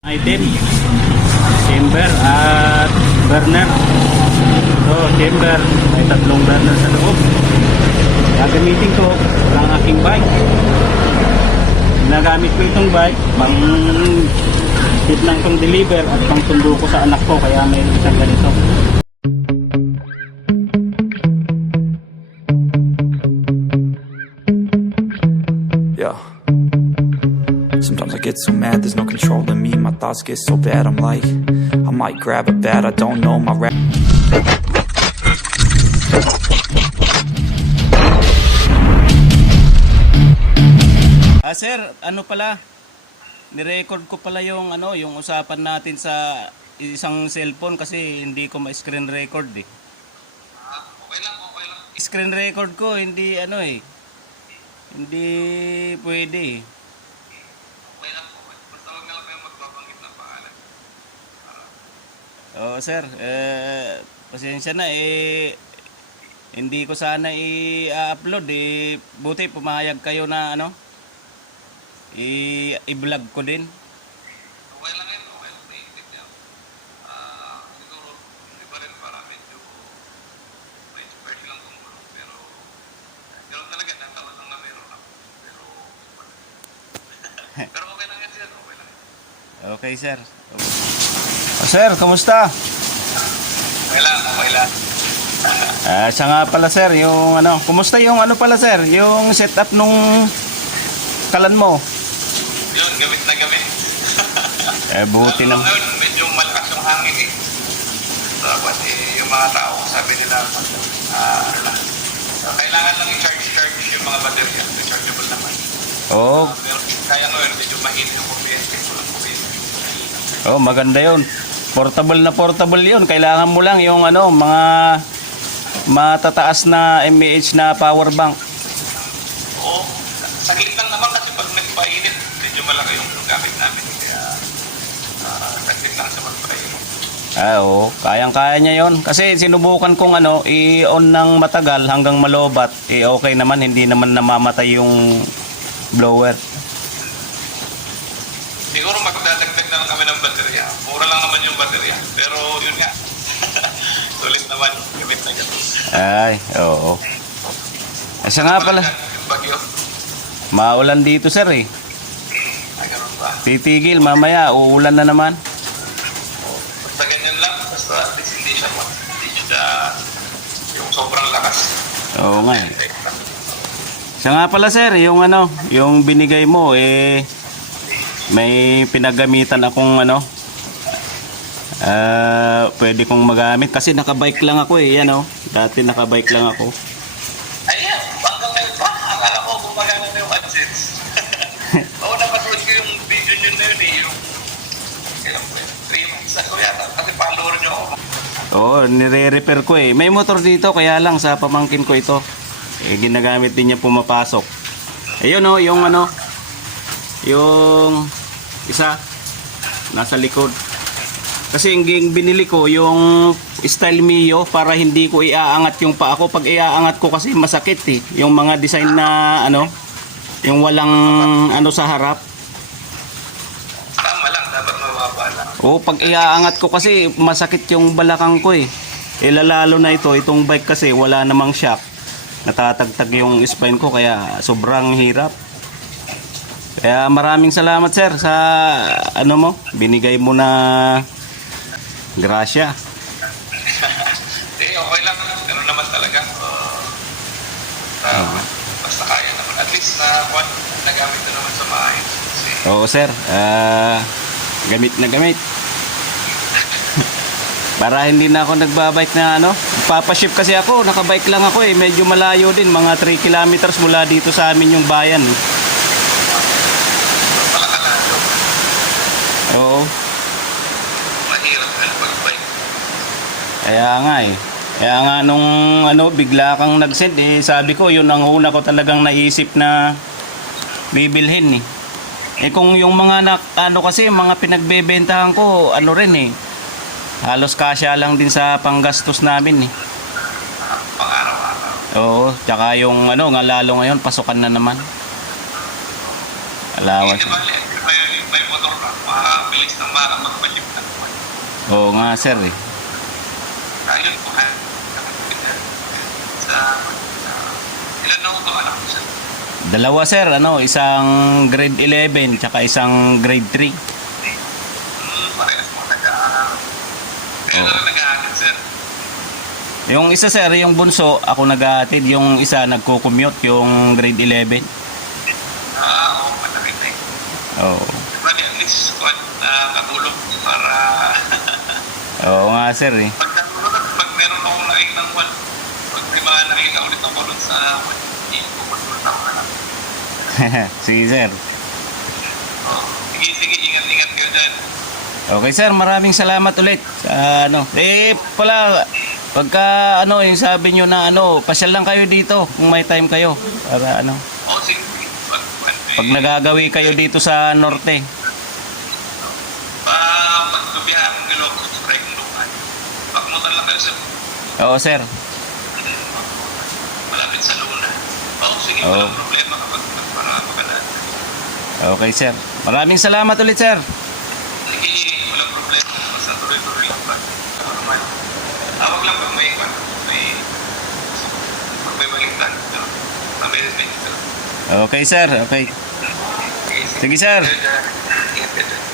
item chamber at burner so chamber may tatlong burner sa loob. Gagamitin ko ang aking bike. Nagamit ko itong bike pang hit lang itong deliver at pang sundo ko sa anak ko kaya may isang ganito. Yeah. Sometimes I get so mad, there's no controlling me. My thoughts get so bad, I'm like, I might grab a bat, I don't know my rap. Ah sir, ano pala? Nirecord ko pala yung ano, yung usapan natin sa isang cellphone kasi hindi ko ma-screen record eh. Okay lang, okay. Screen record ko hindi ano eh. Hindi pwede eh. Okay lang, okay. Basta huwag na lang kayong magbabanggit ng pangalan. Oo sir, eh, pasensya na eh. Hindi ko sana i-upload eh. Buti pumayag kayo na ano. I-vlog ko din. Okay lang yun, okay lang. Naintindihan niyo. Ah, siguro, hindi pa rin para medyo may special lang kung ano. Pero, ganoon talaga, natawa lang na meron ako. Pero, pero okay lang yan sir, okay lang. Okay sir. Oh, sir, kamusta? Okay lang, okay lang. Ah, siya nga pala sir, yung ano, kumusta yung ano pala sir, yung setup nung kalan mo? Yun, gamit na gamit. Eh, buti naman. ngayon, medyo malakas yung hangin eh. Dapat eh, yung mga tao, sabi nila, ah, ano lang, ah, kailangan lang i-charge-charge yung mga baterya. Rechargeable naman. Oh, Ah, pero kaya ngayon, medyo mahina yung kuryente. Walang kuryente. oh, maganda yun. Portable na portable yun. Kailangan mo lang yung ano, mga matataas na mAh na power bank. Oo, saglit lang naman kasi pag nagpainit, medyo malaki yung gamit namin. Kaya, ah, saglit lang sa magpainit. Ah, oo. Kayang-kaya niya yon. Kasi sinubukan kong ano, i-on ng matagal hanggang malobat. Eh, okay naman. Hindi naman namamatay yung blower. Siguro magdadagdag na lang kami ng baterya. Mura lang naman yung baterya. Pero yun nga, sulit naman. Gamit na gamit. Ay, oo. Siya nga pala. Bagyo. Maulan dito, sir eh. Ay, ganun ba? Titigil, mamaya, uulan na naman. Basta ganyan lang. Basta at least hindi siya hindi siya yung sobrang lakas. Oo nga eh. Siya nga pala, sir, yung ano, yung binigay mo, eh, may pinagamitan akong ano, ah, pwede kong magamit. Kasi nakabike lang ako eh, yan oh. Dati nakabike lang ako. Ayan, hanggang ngayon pa. Akala ko gumagana na yung AdSense. Oo, napanood ko yung video nyo na yun eh. Yung, kailan po yun? Three months ago yata. Kasi follower nyo ako. Oo, nire-repair ko eh. May motor dito, kaya lang sa pamangkin ko ito. Eh, ginagamit din niya pumapasok. Ayun oh, yung ano, yung isa, nasa likod. Kasi yung binili ko, yung style Mio, para hindi ko iaangat yung paa ko. Pag iaangat ko kasi masakit eh. Yung mga design na ano, yung walang ano sa harap. Tama lang, dapat mababa lang. Oo, pag iaangat ko kasi masakit yung balakang ko eh. Eh lalalo na ito, itong bike kasi wala namang shock. Natatagtag yung spine ko kaya sobrang hirap. Kaya maraming salamat sir sa ano mo, binigay mo na grasya. Eh, okay lang. Ganun naman talaga. Uh, uh, basta kaya naman. At least na kwan, nagamit na naman sa maayos. Kasi, Oo sir, ah, gamit na gamit. Para hindi na ako nagbabike na ano, papaship kasi ako, nakabike lang ako eh, medyo malayo din, mga 3 kilometers mula dito sa amin yung bayan. eh. palakalado. Oo. Mahirap na pag-bike. Kaya nga eh. Kaya nga nung ano, bigla kang nag-send eh, sabi ko yun ang una ko talagang naisip na bibilhin eh. Eh kung yung mga nak, ano kasi, mga pinagbebentahan ko, ano rin eh. Halos kasya lang din sa panggastos namin eh. Oo, tsaka yung ano, nga lalo ngayon, pasukan na naman. Allowance. Hindi ba, hindi ba yung may motor ka, mabilis na ma magpalip na. Oo nga sir eh. Ayun po? Sa, uh, ilan na ako anak ko sa Dalawa sir, ano, isang grade 11 tsaka isang grade 3. Hmm, parehas Oo. na nag-aaral, sir. Yung isa sir, yung bunso, ako nag-aatid. Yung isa nagko-commute, yung grade 11. Ah, oo, malaki na eh. Oo. Bali, at least, kung uh, katulong para Oo nga sir eh. pag pag may mga nakita ulit ng walon sa hindi ko matulog ako na. Sige sir. Oo. Sige, sige, ingat-ingat kayo dyan. Okay sir, maraming salamat ulit. Sa ano. Eh pala, pagka ano, yung sabi nyo na ano, pasyal lang kayo dito kung may time kayo. Para ano, Oo, sige. Pag, pag, pag nagagawi kayo dito sa norte. pag pagkabiyahan ng Ilocos. Pakmutan lang kayo sa Oo sir. malapit sa Luna. Oo, sige, Oo. walang problema kapag para magandaan. Okay sir. Maraming salamat ulit sir. Sige, walang problema. Basta tuloy-tuloy lang pa. Ano naman. Tawag lang pag may ikwan. May... Pag may maligtan. No? May may Okay sir, okay. Sige, Sige sir. Ingat ka dyan.